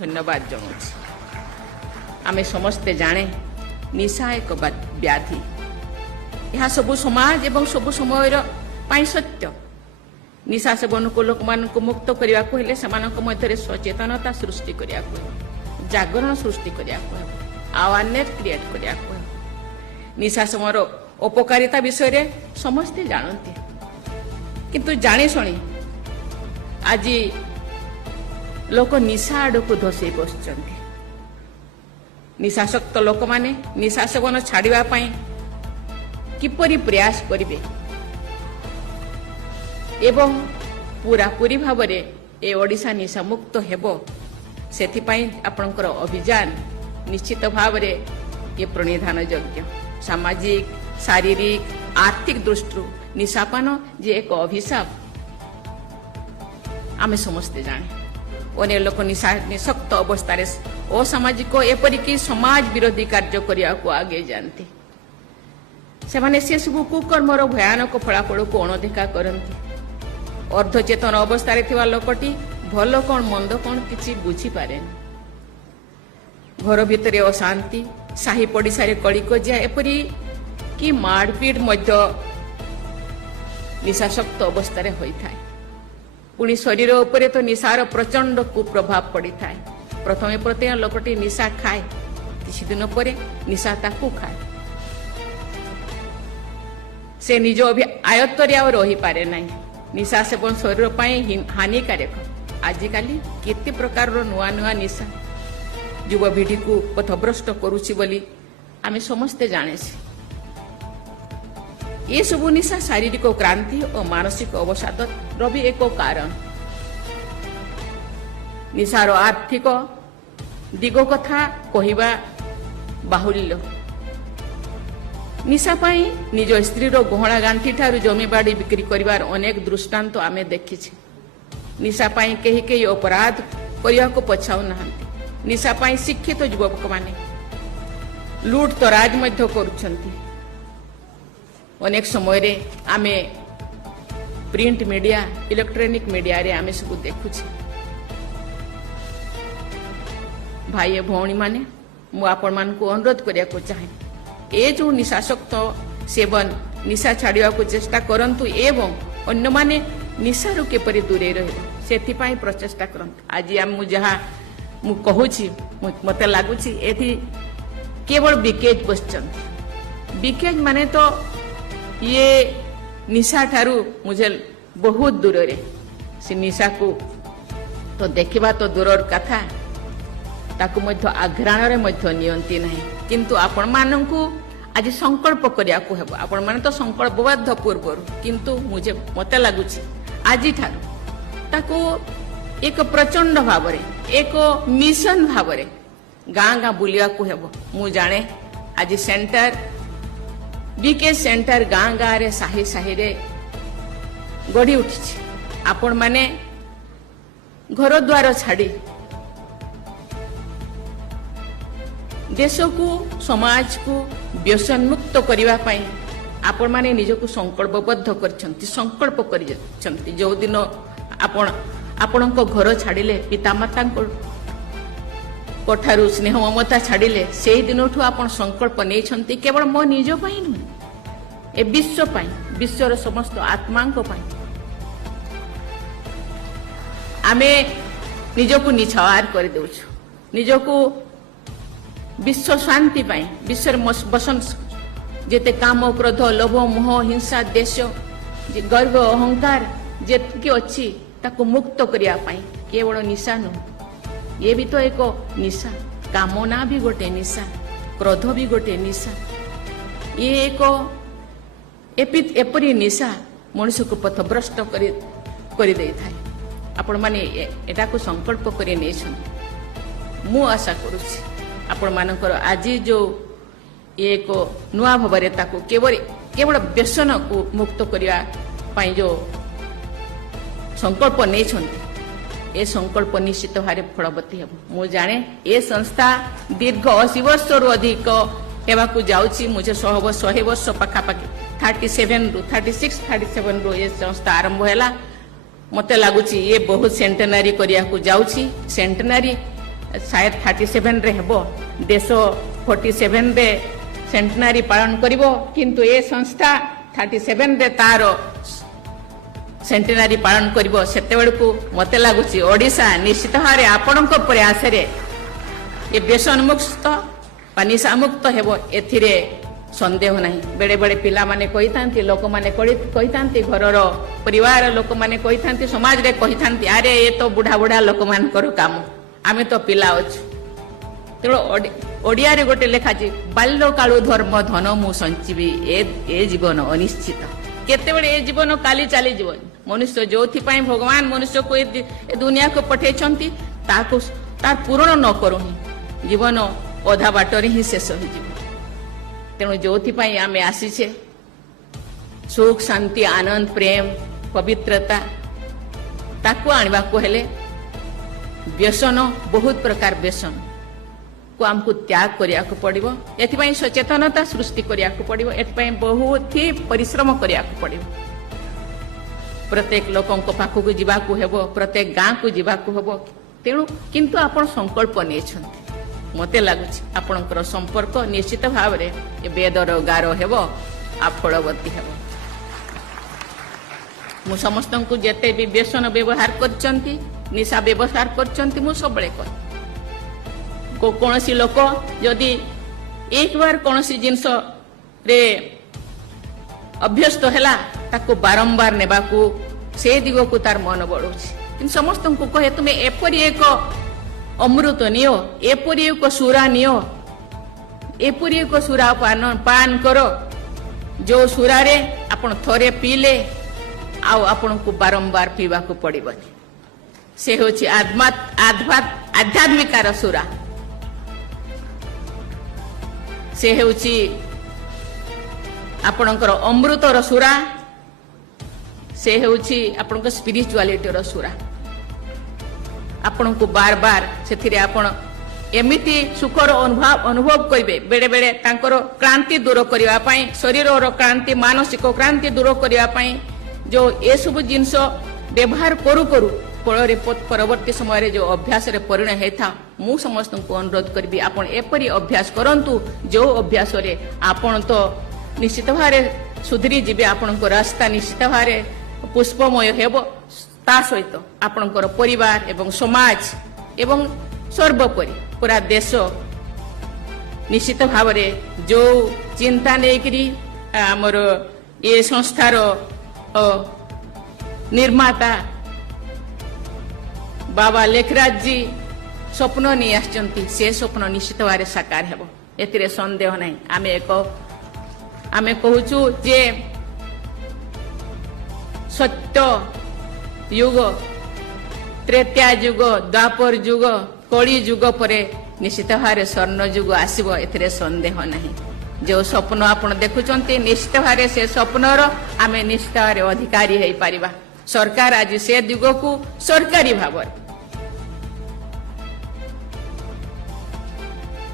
धन्यवाद जनाऊँ। आमे समस्ते जाने निशा एक व्याधि, यह सबु समाज एवं सबु समय सत्य। निशा सेवन को लोक मान मुक्त करने को हेले मध्य सचेतनता सृष्टि करने को, जागरण सृष्टि करने को, अवेयरनेस क्रिएट करने को। निशा सेवन उपकारिता विषय रे समस्ते जानते, किंतु जाने शुणी आज लोक निशा आड़ को धसई बस। निशाशक्त लोक माने निशा सेवन छाड़िबा पई किपरि प्रयास करिवे एवं पूरापूरी भाव में ए ओडिशा निशा मुक्त हेबो, सेथिपाई आपणकर अभियान निश्चित भाव में ये प्रणिधान योग्य। सामाजिक शारीरिक आर्थिक दृष्टि निशापान जे एक अभिशाप आमे समस्ते जाने। अने लोक निशक्त अवस्था असामाजिक एपरिक समाज विरोधी कार्य करने को आगे जानते। सेमाने से सब कुकर्मर भयानक फलाफल को अणदेखा करती। अर्धचेतन अवस्था लोकटी भल कौन मंद कौन किसी बुझी पारे। घर भितर अशांति, साही पड़िशा कलिकजिया एपरी कि मारपीट मध्य निशाशक्त अवस्था होता है। पुणी शरीर उपरे तो निशार प्रचंड कुप्रभाव पड़ी था। प्रथमे प्रत्येक लोकटी निशा खाए, किसी दिन पर निशा ताकू खाए, से निज आयत्तरे आ रही पारे नहीं। निशा सेवन शरीर पर हानिकारक। आजिकल केते प्रकार नुआ नुआ निशा युवपीढ़ी को पथभ्रष्ट करुछि बोली आमे समस्ते जाने। ये सब निशा शारीरिक क्रांति और मानसिक अवसाद भी एक कारण। निशार आर्थिक दिग कथा कहवा बाहुल्य। निशा पाई निज स्त्रीर गहना गांठी ठारू जमी बाड़ी बिक्री करिवार अनेक दृष्टांत आमे देखिछे। निशा पाई कहीं कहीं अपराध करने को पछाऊ नहांती। निशा पाई शिक्षित युवक माने लूट तराज मध्य करुछंती। अनेक समय रे आमे प्रिंट मीडिया इलेक्ट्रॉनिक मीडिया रे आमे सब देखुछे। भाई भौणी माने मु आपण मान को अनुरोध करिया को चाहे, ए जो निशाशक्त सेवन निशा छाड़िया को चेष्टा करंतु एवं अन्य माने निशा रु केपरि दूरे रहिबो सेथिपाई प्रचेष्टा करंतु। आज मु जहा मु कहूछि मते लागुछि एथि केवल विकेज बसचंती। विकेज माने तो ये निशा ठारू मुझे बहुत दूर रे से निशा को तो देखिबा तो दूरर कथा ताकू मध्य आघ्राण रे मध्य नियंती नहीं। किंतु आपण माननकू आज संकल्प करिया को हेबो। आपण माने तो संकल्पबद्ध पूर्वरु, किंतु मुझे मते लागुछि आजि ठारू ताकू एक प्रचंड भाव रे एक मिशन भाव रे गाँ गाँ बुलिया को हेबो। मु जाने आज सेंटर बीके सेंटर गाँ गाँ रे साही साही रे गढ़ी उठी। आपण माने घर द्वार छाड़ी देश को समाज को व्यसन मुक्त करने पाई आपण माने निजको संकल्पबद्ध करछंती। संकल्प करछंती जो दिन आपण घर छाड़िले पिता माता कोठारू स्नेह ममता छाड़िले से दिन आपण संकल्प नहीं छंती केवल मो निज पाई नु ए विश्व पाई, विश्वर समस्त आत्मा को पाई। आमे निजको निछावार कर देउछु। निजको विश्व शांति पाई, विश्व बसन जेते काम क्रोध लोभ मोह हिंसा देश गर्व अहंकार जेतकी अच्छी ताको मुक्त करिया पाई केवल निशा नु। ये भी तो एक निशा। कामना भी गोटे निशा, क्रोध भी गोटे निशा। ये एक एपरी निशा मनुष्य को पथभ्रष्ट करि दे थाए। आपण माने एटा को संकल्प करि नेछन। मु आशा करूछि आपण मानकर आज जो एक नुआ भाव ताको केवल व्यसन को मुक्त करिया पाई जो संकल्प नहीं, ए संकल्प निश्चित भाव फलवती हे। मु जाने ए संस्था दीर्घ 80 वर्ष रु अधिक हेबाकू जाउची। मुझे 100 वर्ष पाखापाखि 36-37 रु ये संस्था आरंभ हैला। मते लागुची ये बहुत सेंटेनारी करिया को जाउची। सेंटेनारी शायद 37 रे हेबो देश 47 रे सेंटेनारी पालन करिवो किंतु ए संस्था 37 रे तार सेंटेनारी पालन करिवो सेते बेलकु मते लागुची ओडिसा निश्चित भारे आपणक प्रयास रे ए व्यसन मुक्त बा निशा मुक्त हेबो एथिरे संदेह नहीं। बेड़े बेड़े पिला माने कही थांती लोक माने कही थांती घरर परिवार लोक माने कही थांती समाज रे कही थांती अरे ये तो बुढ़ा बुढ़ा लोक मानकर काम आमे तो पिला अछि तेणु ओडिया रे गोटे लेखा जी बाल्य कालु धर्म धन मु संजीवी ए जीवन अनिश्चित केते बेड़े ए जीवन काली चली जीवन मनुष्य जोथि पई भगवान मनुष्य को ए दुनिया को पठेछंती ताको तार पूर्ण न करूही जीवन अधा बाटर ही शेष हो जीवन। तेणु जोथि पई आमे आसीछे सुख शांति आनंद प्रेम पवित्रता ताको आनिबा को हेले व्यसन बहुत प्रकार व्यसन को हमको त्याग करिया को पड़िबो एथिपई सचेतनता सृष्टि करिया को पड़िबो एथिपई बहुत ही परिश्रम करिया को पड़िबो प्रत्येक लोकन को पाखु को जीवा को हेबो प्रत्येक गां को जीवा को हेबो तेणु किंतु आपण संकल्प नेछंती मते लागुछि आपणकर संपर्क निश्चित भाव रे वेदर गार हेबो आ फलवती हेबो। मु समस्त को जेते भी व्यसन व्यवहार करचंती निशा व्यवहार करचंती मु सबले कर को कोनसी लोक यदि एक बार कोनसी जिंस रे अभ्यस्त हैला ताको बारंबार नेबाकू से दिगो को तार मन बढ़ुछि किंतु समस्त को कहे तुमे एपरि एक अमृत नियो एपरि एक सुरा नियो एपरि एक सुरा पान करो जो सुरा रे आपण थरे पीले आउ आपण को बारंबार पीवा को पड़िबनी से होछि आध्यात्मिकार सुरा से होछि आपणकर अमृतर सुरा से होछि आपणक स्पिरिचुआलिटी सुरा आपण को बार बार से आपण एमिति सुखर अनुभव करिवे बेड़े बेड़े तांकर क्रांति दूर करिवा पई शरीरर क्रांति मानसिक क्रांति दूर करिवा पई जो ए सब जिंस व्यवहार करू करू फल परवर्ती समय जो अभ्यास रे परिणत हेता मु समस्त को अनुरोध करबी आपण एपरि अभ्यास करंतु जो अभ्यास रे आपण तो निश्चित भारे सुधरी जीवे आपण को रास्ता निश्चित भारे पुष्पमय हेबो ता सहित आपणकर परिवार एवं समाज एवं सर्वोपरि पूरा देश निश्चित भाव रे जो चिंता नेकरी हमर ये संस्थार निर्माता बाबा लेखराज जी स्वप्न नहीं आछंती से स्वप्न निश्चित भाव साकार हेबो एतिरे संदेह नहीं। आमे कहूचु जे सत्य युग त्रेता युग द्वापर युग कली युग परे निश्चित भाव स्वर्ण युग आसीबो एथिरे संदेह नहीं। जो स्वप्न आपण देखुचंती निश्चित भाव से स्वप्नर आमे निश्चित भाव अधिकारी हेई पारिबा सरकार आज से युग को सरकारी भाव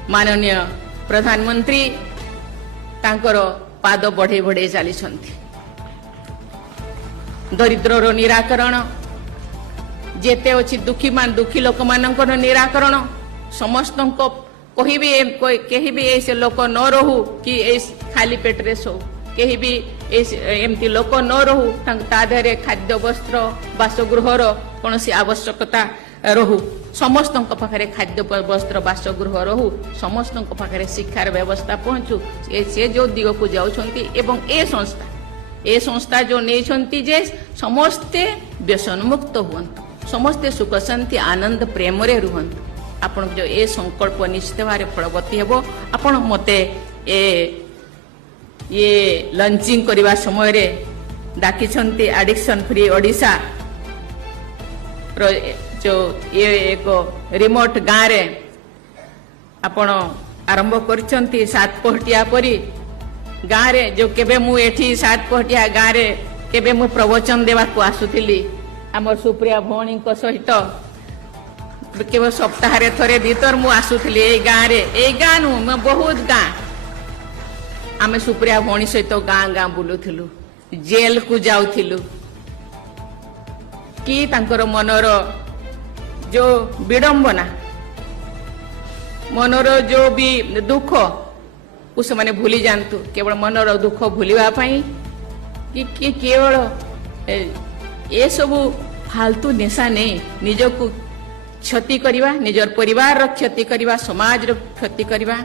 माननीय प्रधानमंत्री तांकर पाद बढ़े बढ़े चली दरिद्र निराकरण जेते अछि दुखी लोक मानकर निराकरण समस्त कहीं भी ऐसे लोक न रहू कि खाली पेटरे सो कहीं भी एमती लोक न रहू ताधरे खाद्य वस्त्र बासगृहर कौन सी आवश्यकता रहू समस्त पाखे खाद्य वस्त्र बासगृह रहू समस्त पाखे शिक्षार व्यवस्था पहुंचू से जो दिग को जाउछंती एवं ए संस्था जो नहीं जे समस्ते व्यसन मुक्त हुअन्तु समस्ते सुख शांति आनंद प्रेम रे रुहन्तु आपण जो ए संकल्प निश्चित भाव फलवती हेबो आपण मते ये लंचिंग करवा समय रे डाकिछंती एडिक्शन फ्री ओडिशा जो ये एक रिमोट गाँव रे आपण आरंभ करछंती 7 पहटिया परी गाँव रे जो केबे मु एठी 7 पहटिया गाँव रे केबे मु प्रवचन देवा को आसुथिली हमर सुप्रिया भौणी को सहित केवल सप्ताह रे थरे भीतर मु आसुथिली ए गाँव रे ए गाँ नु म बहुत गाँ आमे सुप्रिया भौणी सहित गाँ गाँ बुलुथिलु जेल को जाउथिलु कि तांकर मनर जो विडंबना मनर जो भी दुख उस माने भूली जातु केवल मनर दुख भूलिबा पई कि केवल ये सब फालतू निशा नहीं निजको क्षति करवा निजर परिवार क्षति करवा समाज क्षति करवा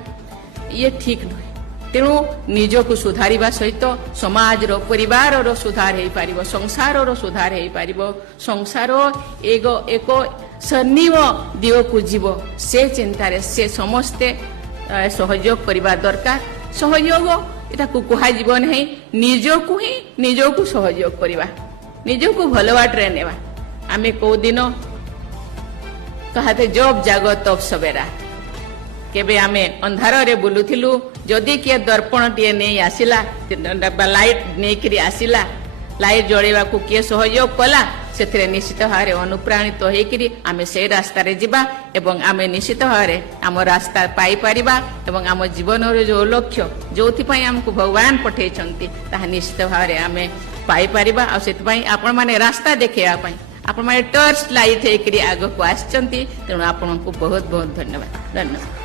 ये ठीक नुहे तेणु निजको सुधारिबा सहित समाज रो परिवार रो सुधार हो पारिबो संसार रो सुधार हो पारिबो संसार एक स्वर्णिम दिग को जीव से चिंतार से समस्ते सहयोग करवा दरकार सहयोग एटा को कहा जीव नहीं निजको ही निजको सहयोग करवा निजको भल बाटे नेवा आमे को दिन कहते जब जाग तब सवेरा केबे आमे अंधार रे बुलुथिलु जदि किए दर्पण टीए नहीं आसिला लाइट नहीं करी आसिला लाइट जळेबा को किए सहयोग कला से निश्चित भाव अनुप्राणित होकरी आमे से रास्ता रे जिबा एवं आमे निश्चित भाव आम रास्ता पाई परिबा एवं आम जीवन जो लक्ष्य जोथि पई हमको भगवान पठेइछंती ताहा निश्चित भाव आमे पाई परिबा आ सेति पई आपण माने रास्ता देखेबा पई आपण माने टर्च लाइट होकरी आगो को आछंती तेणु आपनको बहुत बहुत धन्यवाद।